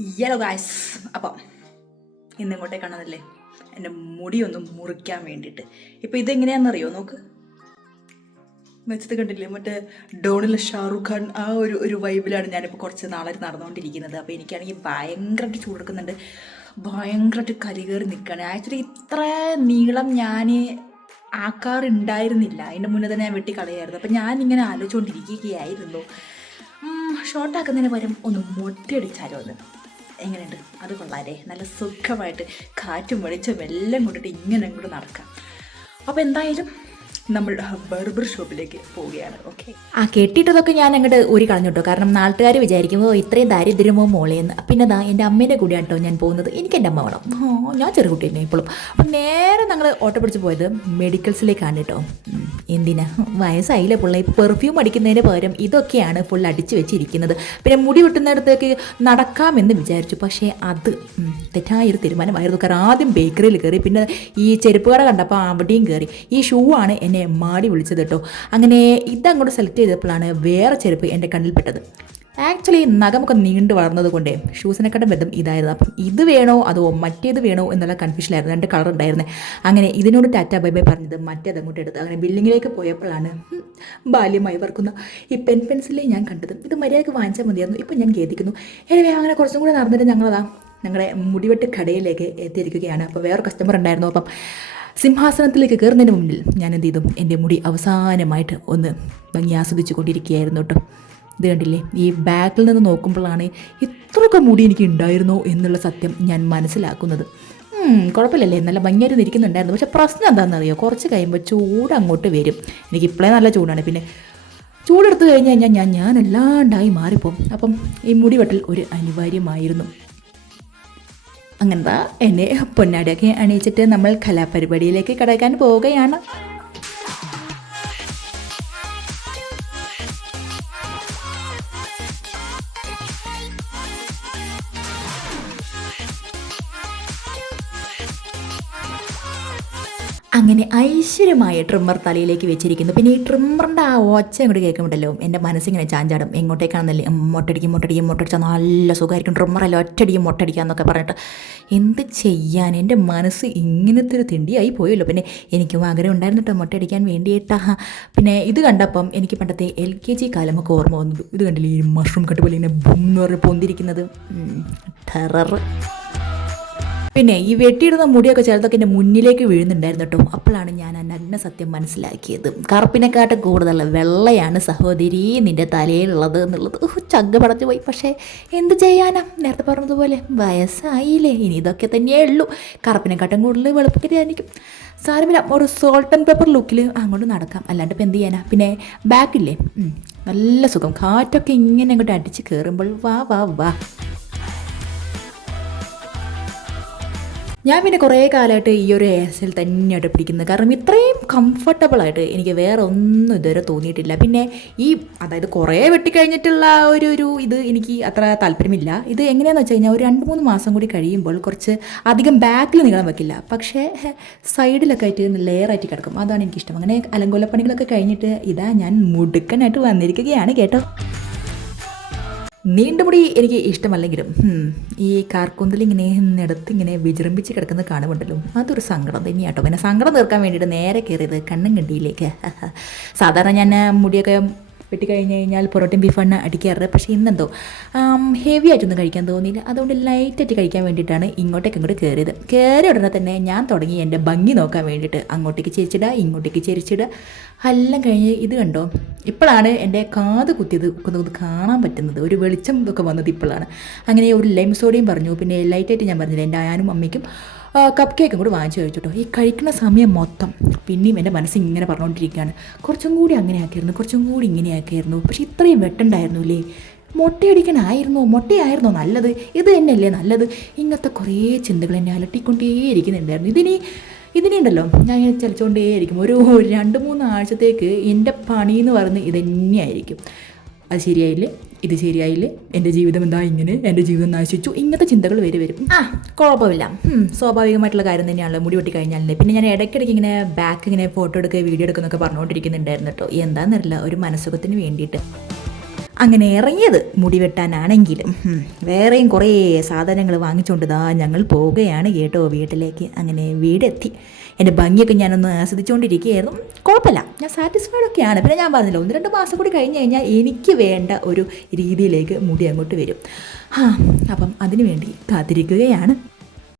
Yellow guys അപ്പം ഇന്ന് ഇങ്ങോട്ടേ കാണുന്നില്ലേ എന്റെ മുടിയൊന്ന് മുറിക്കാൻ വേണ്ടിയിട്ട്. ഇപ്പം ഇതെങ്ങനെയാണെന്നറിയോ നോക്ക്. വെച്ചത് കണ്ടില്ലേ? മറ്റേ ഡോണിലെ ഷാറുഖ് ഖാൻ ആ ഒരു ഒരു വൈബിലാണ് ഞാനിപ്പോൾ കുറച്ച് നാളായിട്ട് നടന്നുകൊണ്ടിരിക്കുന്നത്. അപ്പോൾ എനിക്കാണെങ്കിൽ ഭയങ്കരമായിട്ട് ചൂടെടുക്കുന്നുണ്ട് ഭയങ്കരമായിട്ട് കരികയറി നിൽക്കുകയാണ് ആക്ച്വലി ഇത്ര നീളം ഞാൻ ആക്കാറുണ്ടായിരുന്നില്ല. അതിന്റെ മുന്നേ തന്നെ ഞാൻ വെട്ടി കളയായിരുന്നു. അപ്പം ഞാനിങ്ങനെ ആലോചിച്ചുകൊണ്ടിരിക്കുകയായിരുന്നു ഷോർട്ടാക്കുന്നതിന് പകരം ഒന്ന് മൊട്ടയടിച്ചാലോ എന്ന്. എങ്ങനെയുണ്ട്? അത് കൊള്ളാലേ. നല്ല സുഖമായിട്ട് കാറ്റും വെളിച്ചം എല്ലാം കൊണ്ടിട്ട് ഇങ്ങനെ അങ്ങോട്ട് നടക്കാം. അപ്പോൾ എന്തായാലും നമ്മൾ ബർബർ ഷോപ്പിലേക്ക് പോവുകയാണ്. ഓക്കെ ആ കെട്ടിയിട്ടതൊക്കെ ഞാൻ അങ്ങോട്ട് ഊരി കളഞ്ഞു കേട്ടോ കാരണം നാട്ടുകാർ വിചാരിക്കുമ്പോൾ ഇത്രയും ദാരിദ്ര്യമോ മോളേന്ന് പിന്നെ ദാ എന്റെ അമ്മേന്റെ കൂടെയാണ് കേട്ടോ ഞാൻ പോകുന്നത്. എനിക്ക് എന്റെ അമ്മ വേണം. ഞാൻ ചെറു കുട്ടി തന്നെ ഇപ്പോഴും അപ്പം നേരെ ഞങ്ങൾ ഓട്ടോ പിടിച്ച് പോയത് മെഡിക്കൽസിലേക്കാണ് കേട്ടോ എന്തിനാ? വയസ്സായില്ല പിള്ളേ. പെർഫ്യൂം അടിക്കുന്നതിന് പകരം ഇതൊക്കെയാണ് ഫുൾ അടിച്ചു വെച്ചിരിക്കുന്നത്. പിന്നെ മുടി വെട്ടുന്നിടത്തേക്ക് നടക്കാമെന്ന് വിചാരിച്ചു. പക്ഷേ അത് തെറ്റായൊരു തീരുമാനമായിരുന്നു. കാരണം ആദ്യം ബേക്കറിയിൽ കയറി പിന്നെ ഈ ചെരുപ്പ് കട കണ്ടപ്പോൾ അവിടെയും കയറി. ഈ ഷൂ ആണ് എന്നെ മാടി വിളിച്ചത് കേട്ടോ. അങ്ങനെ ഇതങ്ങോട്ട് സെലക്ട് ചെയ്തപ്പോഴാണ് വേറെ ചെരുപ്പ് എന്റെ കണ്ണിൽപ്പെട്ടത് ആക്ച്വലി നഖമൊക്കെ നീണ്ടു വളർന്നത് കൊണ്ടേ ഷൂസിനെക്കാട്ടും ബന്ധം ഇതായിരുന്നു. അപ്പം ഇത് വേണോ അതോ മറ്റേത് വേണോ എന്നുള്ള കൺഫ്യൂഷനായിരുന്നു രണ്ട് കളർ ഉണ്ടായിരുന്നത് അങ്ങനെ ഇതിനോട് ടാറ്റാ ബൈ ബൈ പറഞ്ഞത് മറ്റേത് അങ്ങോട്ട് എടുത്ത്. അങ്ങനെ ബിൽഡിങ്ങിലേക്ക് പോയപ്പോഴാണ് ബാല്യമായി വർക്കുന്ന ഈ പെൻ പെൻസിലേ ഞാൻ കണ്ടത്. ഇത് മര്യാദയ്ക്ക് വാങ്ങിച്ചാൽ മതിയായിരുന്നു. ഇപ്പം ഞാൻ ഖേദിക്കുന്നു. എനിവേ അങ്ങനെ കുറച്ചും കൂടെ നടന്നിട്ട് ഞങ്ങളതാ. ഞങ്ങളുടെ മുടിവെട്ട് കടയിലേക്ക് എത്തിയിരിക്കുകയാണ്. അപ്പോൾ വേറെ കസ്റ്റമർ ഉണ്ടായിരുന്നു. അപ്പം സിംഹാസനത്തിലേക്ക് കയറുന്നതിന് മുന്നിൽ ഞാൻ എന്ത് ചെയ്തു? എന്റെ മുടി അവസാനമായിട്ട് ഒന്ന് ഭംഗി ആസ്വദിച്ചു കൊണ്ടിരിക്കുകയായിരുന്നു കേട്ടോ. ഇത് കണ്ടില്ലേ? ഈ ബാക്കിൽ നിന്ന് നോക്കുമ്പോഴാണ് ഇത്രയൊക്കെ മുടി എനിക്ക് ഉണ്ടായിരുന്നോ എന്നുള്ള സത്യം ഞാൻ മനസ്സിലാക്കുന്നത്. കുഴപ്പമില്ലല്ലേ? നല്ല ഭംഗിയായിട്ട് ഇരിക്കുന്നുണ്ടായിരുന്നു. പക്ഷേ പ്രശ്നം എന്താണെന്നറിയോ? കുറച്ച് കഴിയുമ്പോൾ ചൂട് അങ്ങോട്ട് വരും. എനിക്ക് ഇപ്പോഴേ നല്ല ചൂടാണ്. പിന്നെ ചൂടെടുത്ത് കഴിഞ്ഞ് കഴിഞ്ഞാൽ ഞാൻ അല്ലാണ്ടായി മാറിപ്പോകും അപ്പം ഈ മുടിവെട്ടൽ ഒരു അനിവാര്യമായിരുന്നു. അങ്ങനത്തെ എന്നെ പൊന്നാടിയൊക്കെ അണിയിച്ചിട്ട് നമ്മൾ കലാപരിപാടിയിലേക്ക് കടക്കാൻ പോവുകയാണ്. അങ്ങനെ ഐശ്വര്യമായ ട്രിമ്മർ തലയിലേക്ക് വെച്ചിരിക്കുന്നു. പിന്നെ ഈ ട്രിമ്മറിന്റെ ആ ഒച്ച അങ്ങോട്ട് കേൾക്കുമ്പോഴല്ലോ എന്റെ മനസ്സിങ്ങനെ ചാഞ്ചാടും. എങ്ങോട്ടേക്കാണെന്നല്ലേ? മൊട്ടടിക്കും മൊട്ടടിക്കും മൊട്ടടിച്ചാൽ നല്ല സുഖമായിരിക്കും. ട്രിമ്മറല്ല ഒറ്റടിക്കും മൊട്ടടിക്കുക എന്നൊക്കെ പറഞ്ഞിട്ട്. എന്ത് ചെയ്യാൻ? എന്റെ മനസ്സ് ഇങ്ങനത്തെ ഒരു തിണ്ടിയായി പോയല്ലോ. പിന്നെ എനിക്കും ആഗ്രഹം ഉണ്ടായിരുന്നു കേട്ടോ മൊട്ടടിക്കാൻ വേണ്ടിയിട്ടാ. പിന്നെ ഇത് കണ്ടപ്പം എനിക്ക് പണ്ടത്തെ എൽ കെ ജി കാലമൊക്കെ ഓർമ്മ വന്നു ഇത് കണ്ടില്ലേ ഈ മഷ്റൂം കട്ട് പോലെ ഇങ്ങനെ ബും എന്ന് പറഞ്ഞ് പൊന്തിരിക്കുന്നത്? ടെറർ പിന്നെ ഈ വെട്ടിയിടുന്ന മുടിയൊക്കെ ചിലതൊക്കെ എന്റെ മുന്നിലേക്ക് വീഴുന്നുണ്ടായിരുന്നു കേട്ടോ. അപ്പോഴാണ് ഞാൻ ആ നഗ്ന സത്യം മനസ്സിലാക്കിയത്. കറുപ്പിനെക്കാട്ടും കൂടുതൽ വെള്ളയാണ് സഹോദരി നിന്റെ തലയിലുള്ളത് എന്നുള്ളത്. ചങ്ക് പടച്ചു പോയി. പക്ഷേ എന്ത് ചെയ്യാനാ? നേരത്തെ പറഞ്ഞതുപോലെ വയസ്സായില്ലേ. ഇനി ഇതൊക്കെ തന്നെയേ ഉള്ളൂ. കറുപ്പിനെക്കാട്ടും കൂടുതൽ വെളുപ്പിക്കായിരിക്കും സാരമില്ല ഒരു സോൾട്ട് ആൻഡ് പേപ്പർ ലുക്കിൽ അങ്ങോട്ട് നടക്കാം. അല്ലാണ്ട് ഇപ്പം എന്ത് ചെയ്യാനാ? പിന്നെ ബാക്കില്ലേ നല്ല സുഖം. കാറ്റൊക്കെ ഇങ്ങനെ അങ്ങോട്ട് അടിച്ച് കയറുമ്പോൾ വാ വാ വാ. ഞാൻ പിന്നെ കുറേ കാലമായിട്ട് ഈ ഒരു എയർ സ്റ്റൈൽ തന്നെയായിട്ട് പിടിക്കുന്നത്. കാരണം ഇത്രയും കംഫർട്ടബിൾ ആയിട്ട് എനിക്ക് വേറെ ഒന്നും ഇതുവരെ തോന്നിയിട്ടില്ല. പിന്നെ ഈ അതായത് കുറേ വെട്ടിക്കഴിഞ്ഞിട്ടുള്ള ഒരു ഒരു ഇത് എനിക്ക് അത്ര താല്പര്യമില്ല. ഇത് എങ്ങനെയാണെന്ന് വെച്ച് കഴിഞ്ഞാൽ ഒരു രണ്ട് മൂന്ന് മാസം കൂടി കഴിയുമ്പോൾ കുറച്ച് അധികം ബാക്കിൽ നീളം വെക്കില്ല പക്ഷേ സൈഡിലൊക്കെ ആയിട്ട് ലെയറായിട്ട് കിടക്കും. അതാണ് എനിക്കിഷ്ടം. അങ്ങനെ അലങ്കോലപ്പണികളൊക്കെ കഴിഞ്ഞിട്ട് ഇതാ ഞാൻ മുടുക്കനായിട്ട് വന്നിരിക്കുകയാണ് കേട്ടോ. നീണ്ടുമുടി എനിക്ക് ഇഷ്ടമല്ലെങ്കിലും ഈ കാർക്കൂന്തൽ ഇങ്ങനെ നിടത്ത് ഇങ്ങനെ വിജൃംഭിച്ച് കിടക്കുന്നത് കാണുമുണ്ടല്ലോ. അതൊരു സങ്കടം തന്നെയാട്ടോ. പിന്നെ സങ്കടം തീർക്കാൻ വേണ്ടിയിട്ട് നേരെ കയറിയത് കണ്ണും കണ്ടിയിലേക്ക്. സാധാരണ ഞാൻ മുടിയൊക്കെ വെട്ടി കഴിഞ്ഞ് കഴിഞ്ഞാൽ പൊറോട്ടയും ബീഫാണ് അടിക്കാറ്. പക്ഷേ ഇന്നെന്തോ ഹെവി ആയിട്ടൊന്നും കഴിക്കാൻ തോന്നിയില്ല. അതുകൊണ്ട് ലൈറ്റായിട്ട് കഴിക്കാൻ വേണ്ടിയിട്ടാണ് ഇങ്ങോട്ടേക്ക് ഇങ്ങോട്ട് കയറിയത്. കയറിയ ഉടനെ തന്നെ ഞാൻ തുടങ്ങി എന്റെ ഭംഗി നോക്കാൻ വേണ്ടിയിട്ട് അങ്ങോട്ടേക്ക് ചിരിച്ചിടുക ഇങ്ങോട്ടേക്ക് ചിരിച്ചിടുക. എല്ലാം കഴിഞ്ഞ് ഇത് കണ്ടോ ഇപ്പോഴാണ് എന്റെ കാത് കുത്തിയത് നമുക്ക് കാണാൻ പറ്റുന്നത്. ഒരു വെളിച്ചം ഇതൊക്കെ വന്നത് ഇപ്പോഴാണ്. അങ്ങനെ ഒരു ലൈം സോഡയും പറഞ്ഞു. പിന്നെ ലൈറ്റായിട്ട് ഞാൻ പറഞ്ഞില്ല എന്റെ ആയാനും അമ്മയ്ക്കും കപ്പ് കേക്കും കൂടി വാങ്ങിച്ചു കഴിച്ചു ഈ കഴിക്കുന്ന സമയം മൊത്തം പിന്നെയും എന്റെ മനസ്സ് ഇങ്ങനെ പറഞ്ഞുകൊണ്ടിരിക്കുകയാണ്. കുറച്ചും കൂടി അങ്ങനെ ആക്കിയിരുന്നു കുറച്ചും കൂടി ഇങ്ങനെ ആക്കിയിരുന്നു പക്ഷേ ഇത്രയും വെട്ടുണ്ടായിരുന്നു അല്ലേ മുട്ടയടിക്കാനായിരുന്നോ? മുട്ടയായിരുന്നോ? നല്ലത്. ഇത് തന്നെയല്ലേ നല്ലത്? ഇങ്ങനത്തെ കുറേ ചിന്തകൾ എന്നെ അലട്ടിക്കൊണ്ടേയിരിക്കുന്നുണ്ടായിരുന്നു. ഇതിനി ഇതിനുണ്ടല്ലോ ഞാൻ ഇങ്ങനെ ചലിച്ചുകൊണ്ടേയിരിക്കും ഒരു രണ്ട് മൂന്ന് ആഴ്ചത്തേക്ക് എന്റെ പണി എന്ന് പറയുന്നത് ഇത് തന്നെയായിരിക്കും അത് ശരിയായില്ലേ? ഇത് ശരിയായില്ലേ? എന്റെ ജീവിതം എന്താ ഇങ്ങനെ? എന്റെ ജീവിതം നശിച്ചു. ഇങ്ങനത്തെ ചിന്തകൾ വരെ വരും. ആ കുഴപ്പമില്ല. സ്വാഭാവികമായിട്ടുള്ള കാര്യം തന്നെയാണല്ലോ. മുടി വെട്ടി കഴിഞ്ഞാലേ പിന്നെ ഞാൻ ഇടയ്ക്കിടയ്ക്ക് ഇങ്ങനെ ബാക്ക് ഇങ്ങനെ ഫോട്ടോ എടുക്കുക വീഡിയോ എടുക്കുന്നൊക്കെ പറഞ്ഞുകൊണ്ടിരിക്കുന്നുണ്ടായിരുന്നു കേട്ടോ. എന്താണെന്നറിയില്ല ഒരു മനസ്സുഖത്തിന് വേണ്ടിയിട്ട്. അങ്ങനെ ഇറങ്ങിയത് മുടി വെട്ടാനാണെങ്കിലും. വേറെയും കുറേ സാധനങ്ങൾ വാങ്ങിച്ചുകൊണ്ട് ദാ ഞങ്ങൾ പോവുകയാണ് കേട്ടോ വീട്ടിലേക്ക്. അങ്ങനെ വീടെത്തി. എന്റെ ഭംഗിയൊക്കെ ഞാനൊന്ന് ആസ്വദിച്ചുകൊണ്ടിരിക്കുകയായിരുന്നു കുഴപ്പമില്ല. ഞാൻ സാറ്റിസ്ഫൈഡ് ഒക്കെയാണ്. പിന്നെ ഞാൻ പറഞ്ഞില്ല ഒന്ന് രണ്ട് മാസം കൂടി കഴിഞ്ഞ് കഴിഞ്ഞാൽ എനിക്ക് വേണ്ട ഒരു രീതിയിലേക്ക് മുടി അങ്ങോട്ട് വരും. ആ അപ്പം അതിനുവേണ്ടി കാത്തിരിക്കുകയാണ്.